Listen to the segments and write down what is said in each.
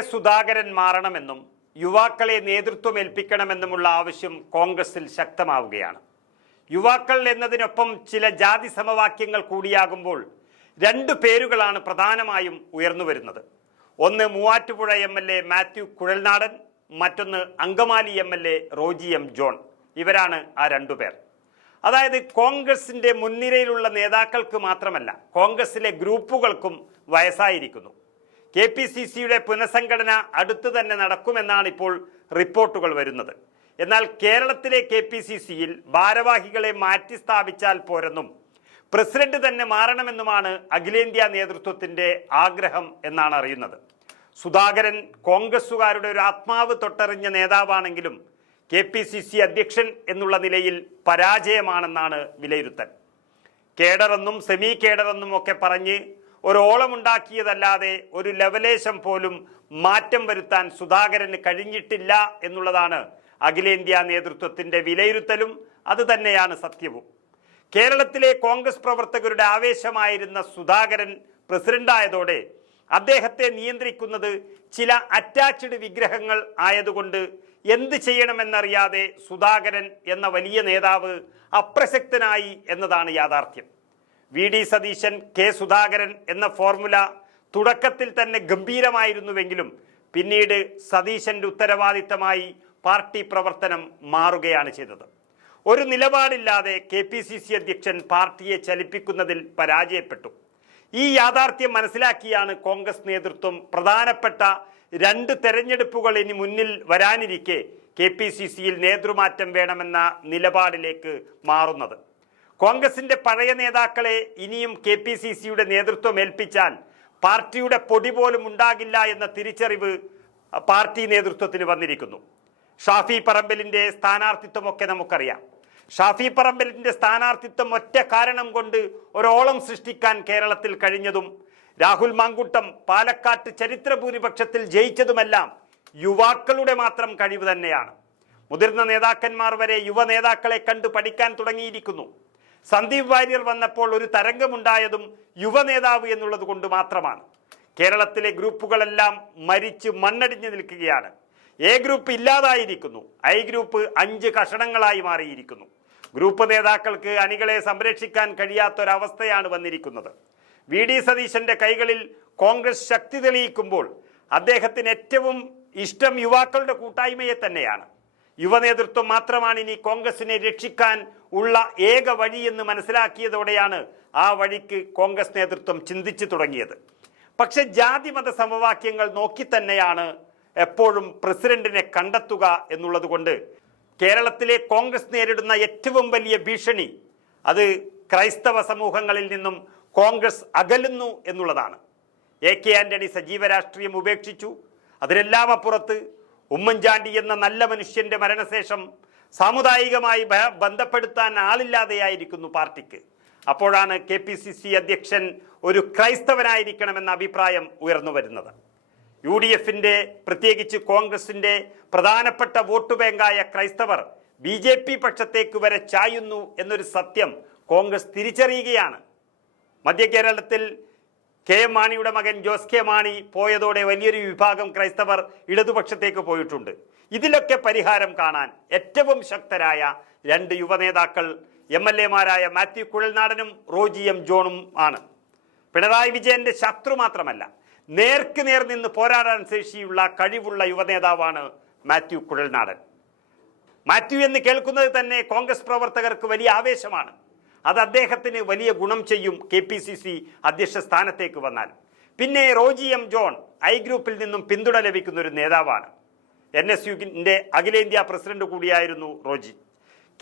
സുധാകരൻ മാറണമെന്നും യുവാക്കളെ നേതൃത്വം ഏൽപ്പിക്കണമെന്നുമുള്ള ആവശ്യം കോൺഗ്രസിൽ ശക്തമാവുകയാണ്. യുവാക്കൾ എന്നതിനൊപ്പം ചില ജാതി സമവാക്യങ്ങൾ കൂടിയാകുമ്പോൾ രണ്ട് പേരുകളാണ് പ്രധാനമായും ഉയർന്നു വരുന്നത്. ഒന്ന് Muvattupuzha M L A Mathew Kuzhalnadan മറ്റൊന്ന് Angamaly M L A Roji M John. ഇവരാണ് ആ രണ്ടു പേർ. അതായത് കോൺഗ്രസിന്റെ മുൻനിരയിലുള്ള നേതാക്കൾക്ക് മാത്രമല്ല കോൺഗ്രസിലെ ഗ്രൂപ്പുകൾക്കും വയസ്സായിരിക്കുന്നു. കെ പി സി സിയുടെ പുനഃസംഘടന അടുത്തു തന്നെ നടക്കുമെന്നാണ് ഇപ്പോൾ റിപ്പോർട്ടുകൾ വരുന്നത്. എന്നാൽ കേരളത്തിലെ കെ പി സി സിയിൽ ഭാരവാഹികളെ മാറ്റി സ്ഥാപിച്ചാൽ പോരെന്നും പ്രസിഡന്റ് തന്നെ മാറണമെന്നുമാണ് അഖിലേന്ത്യാ നേതൃത്വത്തിന്റെ ആഗ്രഹം എന്നാണ് അറിയുന്നത്. സുധാകരൻ കോൺഗ്രസുകാരുടെ ഒരു ആത്മാവ് തൊട്ടറിഞ്ഞ നേതാവാണെങ്കിലും കെ പി സി സി അധ്യക്ഷൻ എന്നുള്ള നിലയിൽ പരാജയമാണെന്നാണ് വിലയിരുത്തൽ. കേഡറെന്നും സെമി കേഡറെന്നും ഒക്കെ പറഞ്ഞ് ഒരോളമുണ്ടാക്കിയതല്ലാതെ ഒരു ലവലേശം പോലും മാറ്റം വരുത്താൻ സുധാകരന് കഴിഞ്ഞിട്ടില്ല എന്നുള്ളതാണ് അഖിലേന്ത്യാ നേതൃത്വത്തിന്റെ വിലയിരുത്തലും. അതുതന്നെയാണ് സത്യവും. കേരളത്തിലെ കോൺഗ്രസ് പ്രവർത്തകരുടെ ആവേശമായിരുന്ന സുധാകരൻ പ്രസിഡന്റായതോടെ അദ്ദേഹത്തെ നിയന്ത്രിക്കുന്നത് ചില അറ്റാച്ച്ഡ് വിഗ്രഹങ്ങൾ ആയതുകൊണ്ട് എന്ത് ചെയ്യണമെന്നറിയാതെ സുധാകരൻ എന്ന വലിയ നേതാവ് അപ്രസക്തനായി എന്നതാണ് യാഥാർത്ഥ്യം. V D Satheesan K Sudhakaran എന്ന ഫോർമുല തുടക്കത്തിൽ തന്നെ ഗംഭീരമായിരുന്നുവെങ്കിലും പിന്നീട് സതീശന്റെ ഉത്തരവാദിത്തമായി പാർട്ടി പ്രവർത്തനം മാറുകയാണ് ചെയ്തത്. ഒരു നിലപാടില്ലാതെ കെ പി സി സി അധ്യക്ഷൻ പാർട്ടിയെ ചലിപ്പിക്കുന്നതിൽ പരാജയപ്പെട്ടു. ഈ യാഥാർത്ഥ്യം മനസ്സിലാക്കിയാണ് കോൺഗ്രസ് നേതൃത്വം പ്രധാനപ്പെട്ട രണ്ട് തെരഞ്ഞെടുപ്പുകൾ ഇനി മുന്നിൽ വരാനിരിക്കെ കെ പി സി സിയിൽ നേതൃമാറ്റം വേണമെന്ന നിലപാടിലേക്ക് മാറുന്നത്. കോൺഗ്രസിന്റെ പഴയ നേതാക്കളെ ഇനിയും കെ പി സി സിയുടെ നേതൃത്വം ഏൽപ്പിച്ചാൽ പാർട്ടിയുടെ പൊടി പോലും ഉണ്ടാകില്ല എന്ന തിരിച്ചറിവ് പാർട്ടി നേതൃത്വത്തിന് വന്നിരിക്കുന്നു. ഷാഫി പറമ്പലിന്റെ സ്ഥാനാർത്ഥിത്വമൊക്കെ നമുക്കറിയാം. ഷാഫി പറമ്പലിന്റെ സ്ഥാനാർത്ഥിത്വം ഒറ്റ കാരണം കൊണ്ട് ഒരോളം സൃഷ്ടിക്കാൻ കേരളത്തിൽ കഴിഞ്ഞതും രാഹുൽ മാങ്കുട്ടം പാലക്കാട്ട് ചരിത്ര ഭൂരിപക്ഷത്തിൽ ജയിച്ചതുമെല്ലാം യുവാക്കളുടെ മാത്രം കഴിവ് തന്നെയാണ്. മുതിർന്ന നേതാക്കന്മാർ വരെ യുവ നേതാക്കളെ കണ്ട് പഠിക്കാൻ തുടങ്ങിയിരിക്കുന്നു. സന്ദീപ് വാര്യർ വന്നപ്പോൾ ഒരു തരംഗമുണ്ടായതും യുവ നേതാവ് എന്നുള്ളത് കൊണ്ട് മാത്രമാണ്. കേരളത്തിലെ ഗ്രൂപ്പുകളെല്ലാം മരിച്ച് മണ്ണടിഞ്ഞു നിൽക്കുകയാണ്. എ ഗ്രൂപ്പ് ഇല്ലാതായിരിക്കുന്നു. ഐ ഗ്രൂപ്പ് അഞ്ച് കഷണങ്ങളായി മാറിയിരിക്കുന്നു. ഗ്രൂപ്പ് നേതാക്കൾക്ക് അണികളെ സംരക്ഷിക്കാൻ കഴിയാത്തൊരവസ്ഥയാണ് വന്നിരിക്കുന്നത്. വി ഡി സതീശന്റെ കൈകളിൽ കോൺഗ്രസ് ശക്തി തെളിയിക്കുമ്പോൾ അദ്ദേഹത്തിന് ഏറ്റവും ഇഷ്ടം യുവാക്കളുടെ കൂട്ടായ്മയെ തന്നെയാണ്. യുവനേതൃത്വം മാത്രമാണ് ഇനി കോൺഗ്രസിനെ രക്ഷിക്കാൻ ഉള്ള ഏക വഴിയെന്ന് മനസ്സിലാക്കിയതോടെയാണ് ആ വഴിക്ക് കോൺഗ്രസ് നേതൃത്വം ചിന്തിച്ചു തുടങ്ങിയത്. പക്ഷെ ജാതി മത സമവാക്യങ്ങൾ നോക്കി തന്നെയാണ് എപ്പോഴും പ്രസിഡന്റിനെ കണ്ടെത്തുക എന്നുള്ളത് കൊണ്ട് കേരളത്തിലെ കോൺഗ്രസ് നേരിടുന്ന ഏറ്റവും വലിയ ഭീഷണി അത് ക്രൈസ്തവ സമൂഹങ്ങളിൽ നിന്നും കോൺഗ്രസ് അകലുന്നു എന്നുള്ളതാണ്. എ കെ ആന്റണി സജീവ രാഷ്ട്രീയം ഉപേക്ഷിച്ചു. അതിനെല്ലാം അപ്പുറത്ത് ഉമ്മൻചാണ്ടി എന്ന നല്ല മനുഷ്യന്റെ മരണശേഷം സാമുദായികമായി ബന്ധപ്പെടുത്താൻ ആളില്ലാതെയായിരിക്കുന്നു പാർട്ടിക്ക്. അപ്പോഴാണ് കെ പി സി സി അധ്യക്ഷൻ ഒരു ക്രൈസ്തവനായിരിക്കണമെന്ന അഭിപ്രായം ഉയർന്നു വരുന്നത്. യു ഡി എഫിന്റെ പ്രത്യേകിച്ച് കോൺഗ്രസിന്റെ പ്രധാനപ്പെട്ട വോട്ട് ബാങ്കായ ക്രൈസ്തവർ ബി ജെ പി പക്ഷത്തേക്ക് വരെ ചായുന്നു എന്നൊരു സത്യം കോൺഗ്രസ് തിരിച്ചറിയുകയാണ്. മധ്യ കേരളത്തിൽ കെ എം മാണിയുടെ മകൻ ജോസ് കെ മാണി പോയതോടെ വലിയൊരു വിഭാഗം ക്രൈസ്തവർ ഇടതുപക്ഷത്തേക്ക് പോയിട്ടുണ്ട്. ഇതിലൊക്കെ പരിഹാരം കാണാൻ ഏറ്റവും ശക്തരായ രണ്ട് യുവനേതാക്കൾ എം എൽ എമാരായ മാത്യു കുഴൽനാടനും റോജി എം ജോണും ആണ്. പിണറായി വിജയന്റെ ശത്രു മാത്രമല്ല നേർക്ക് നേർ നിന്ന് പോരാടാൻ ശേഷിയുള്ള കഴിവുള്ള യുവനേതാവാണ് മാത്യു കുഴൽനാടൻ. മാത്യു എന്ന് കേൾക്കുന്നത് തന്നെ കോൺഗ്രസ് പ്രവർത്തകർക്ക് വലിയ ആവേശമാണ്. അത് അദ്ദേഹത്തിന് വലിയ ഗുണം ചെയ്യും കെ പി സി സി അധ്യക്ഷ സ്ഥാനത്തേക്ക് വന്നാൽ. പിന്നെ റോജി എം ജോൺ ഐ ഗ്രൂപ്പിൽ നിന്നും പിന്തുണ ലഭിക്കുന്ന ഒരു നേതാവാണ്. എൻ എസ് യുവിന്റെ അഖിലേന്ത്യാ പ്രസിഡന്റ് കൂടിയായിരുന്നു റോജി.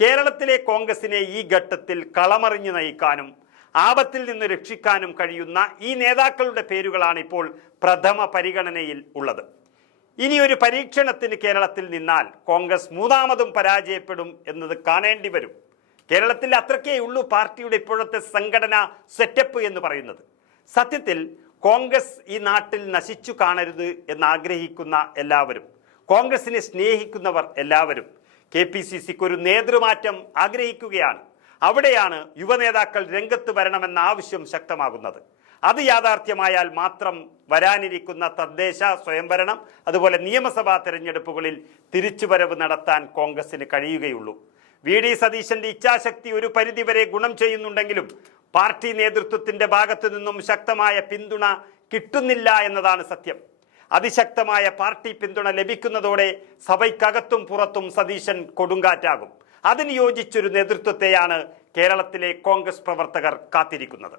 കേരളത്തിലെ കോൺഗ്രസിനെ ഈ ഘട്ടത്തിൽ കളമറിഞ്ഞു നയിക്കാനും ആപത്തിൽ നിന്ന് രക്ഷിക്കാനും കഴിയുന്ന ഈ നേതാക്കളുടെ പേരുകളാണ് ഇപ്പോൾ പ്രഥമ പരിഗണനയിൽ ഉള്ളത്. ഇനി ഒരു പരീക്ഷണത്തിന് കേരളത്തിൽ നിന്നാൽ കോൺഗ്രസ് മൂന്നാമതും പരാജയപ്പെടും എന്നത് കാണേണ്ടി വരും. കേരളത്തിൽ അത്രക്കേ ഉള്ളൂ പാർട്ടിയുടെ ഇപ്പോഴത്തെ സംഘടന സെറ്റപ്പ് എന്ന് പറയുന്നത്. സത്യത്തിൽ കോൺഗ്രസ് ഈ നാട്ടിൽ നശിച്ചു കാണരുത് എന്നാഗ്രഹിക്കുന്ന എല്ലാവരും കോൺഗ്രസിനെ സ്നേഹിക്കുന്നവർ എല്ലാവരും കെ പി സി സിക്ക് ഒരു നേതൃമാറ്റം ആഗ്രഹിക്കുകയാണ്. അവിടെയാണ് യുവനേതാക്കൾ രംഗത്ത് വരണമെന്ന ആവശ്യം ശക്തമാകുന്നത്. അത് യാഥാർത്ഥ്യമായാൽ മാത്രം വരാനിരിക്കുന്ന തദ്ദേശ സ്വയംഭരണം അതുപോലെ നിയമസഭാ തെരഞ്ഞെടുപ്പുകളിൽ തിരിച്ചുവരവ് നടത്താൻ കോൺഗ്രസിന് കഴിയുകയുള്ളൂ. വി ഡി സതീശന്റെ ഇച്ഛാശക്തി ഒരു പരിധിവരെ ഗുണം ചെയ്യുന്നുണ്ടെങ്കിലും പാർട്ടി നേതൃത്വത്തിന്റെ ഭാഗത്തു നിന്നും ശക്തമായ പിന്തുണ കിട്ടുന്നില്ല എന്നതാണ് സത്യം. അതിശക്തമായ പാർട്ടി പിന്തുണ ലഭിക്കുന്നതോടെ സഭയ്ക്കകത്തും പുറത്തും സതീശൻ കൊടുങ്കാറ്റാകും. അതിന് യോജിച്ചൊരു നേതൃത്വത്തെയാണ് കേരളത്തിലെ കോൺഗ്രസ് പ്രവർത്തകർ കാത്തിരിക്കുന്നത്.